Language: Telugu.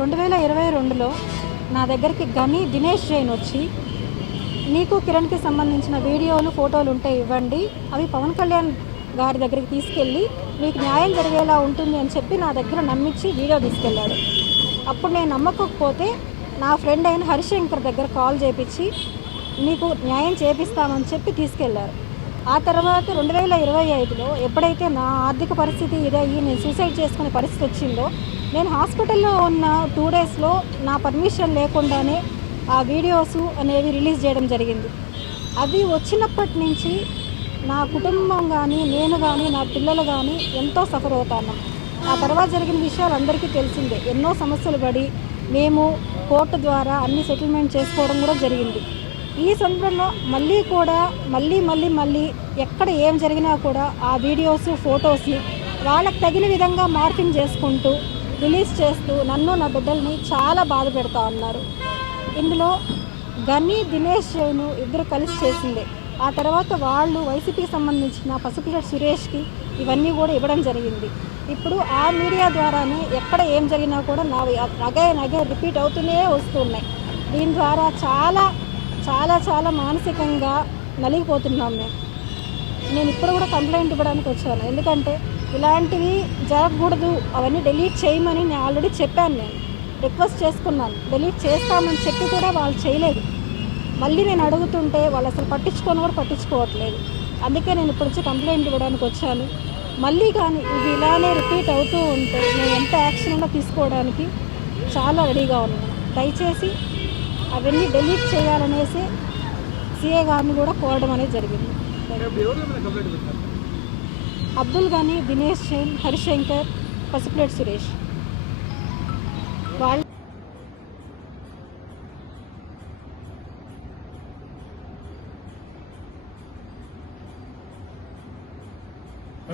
2022లో నా దగ్గరికి గని దినేష్ జైన్ వచ్చి, నీకు కిరణ్కి సంబంధించిన వీడియోలు ఫోటోలు ఉంటే ఇవ్వండి, అవి పవన్ కళ్యాణ్ గారి దగ్గరికి తీసుకెళ్ళి మీకు న్యాయం జరిగేలా ఉంటుంది అని చెప్పి నా దగ్గర నమ్మించి వీడియో తీసుకెళ్ళాడు. అప్పుడు నేను నమ్మకపోతే నా ఫ్రెండ్ అయిన హరిశంకర్ దగ్గర కాల్ చేపించి నీకు న్యాయం చేపిస్తామని చెప్పి తీసుకెళ్లారు. ఆ తర్వాత 2025లో ఎప్పుడైతే నా ఆర్థిక పరిస్థితి ఇదయ్యి నేను సూసైడ్ చేసుకునే పరిస్థితి వచ్చిందో, నేను హాస్పిటల్లో ఉన్న 2 డేస్లో నా పర్మిషన్ లేకుండానే ఆ వీడియోస్ అనేవి రిలీజ్ చేయడం జరిగింది. అవి వచ్చినప్పటి నుంచి నా కుటుంబం కానీ, నేను కానీ, నా పిల్లలు కానీ ఎంతో సఫర్ అవుతాను. ఆ తర్వాత జరిగిన విషయాలు అందరికీ తెలిసిందే. ఎన్నో సమస్యలు పడి మేము కోర్టు ద్వారా అన్ని సెటిల్మెంట్ చేసుకోవడం కూడా జరిగింది. ఈ సందర్భంలో మళ్ళీ ఎక్కడ ఏం జరిగినా కూడా ఆ వీడియోస్, ఫొటోస్ని వాళ్ళకి తగిన విధంగా మార్పింగ్ చేసుకుంటూ రిలీజ్ చేస్తూ నన్ను, నా బిడ్డల్ని చాలా బాధ పెడతా ఉన్నారు. ఇందులో గని, దినేష్ జైన్ ఇద్దరు కలిసి చేసిందే. ఆ తర్వాత వాళ్ళు వైసీపీకి సంబంధించిన పసుపులేటి సురేష్కి ఇవన్నీ కూడా ఇవ్వడం జరిగింది. ఇప్పుడు ఆ మీడియా ద్వారానే ఎక్కడ ఏం జరిగినా కూడా అగే రిపీట్ అవుతూనే వస్తున్నాయి. దీని ద్వారా చాలా చాలా చాలా మానసికంగా నలిగిపోతున్నాం నేను ఇప్పుడు కూడా కంప్లైంట్ ఇవ్వడానికి వచ్చాను. ఎందుకంటే ఇలాంటివి జరగకూడదు, అవన్నీ డిలీట్ చేయమని నేను ఆల్రెడీ చెప్పాను. నేను రిక్వెస్ట్ చేసుకున్నాను, డిలీట్ చేస్తామని చెప్పి కూడా వాళ్ళు చేయలేదు. మళ్ళీ నేను అడుగుతుంటే వాళ్ళు అసలు పట్టించుకోవట్లేదు. అందుకే నేను ఇప్పుడు వచ్చి కంప్లైంట్ ఇవ్వడానికి వచ్చాను. మళ్ళీ కానీ ఇవి ఇలానే రిపీట్ అవుతూ ఉంటే నేను ఎంత యాక్షన్ ఉన్నా తీసుకోవడానికి చాలా రెడీగా ఉన్నాను. దయచేసి అవన్నీ డిలీట్ చేయాలనేసి సిఏ గారిని కూడా కోరడం అనేది జరిగింది. అబ్దుల్ గని, దినేష్ జైన్, హరిశంకర్, పసుపులేటి సురేష్ వాళ్ళు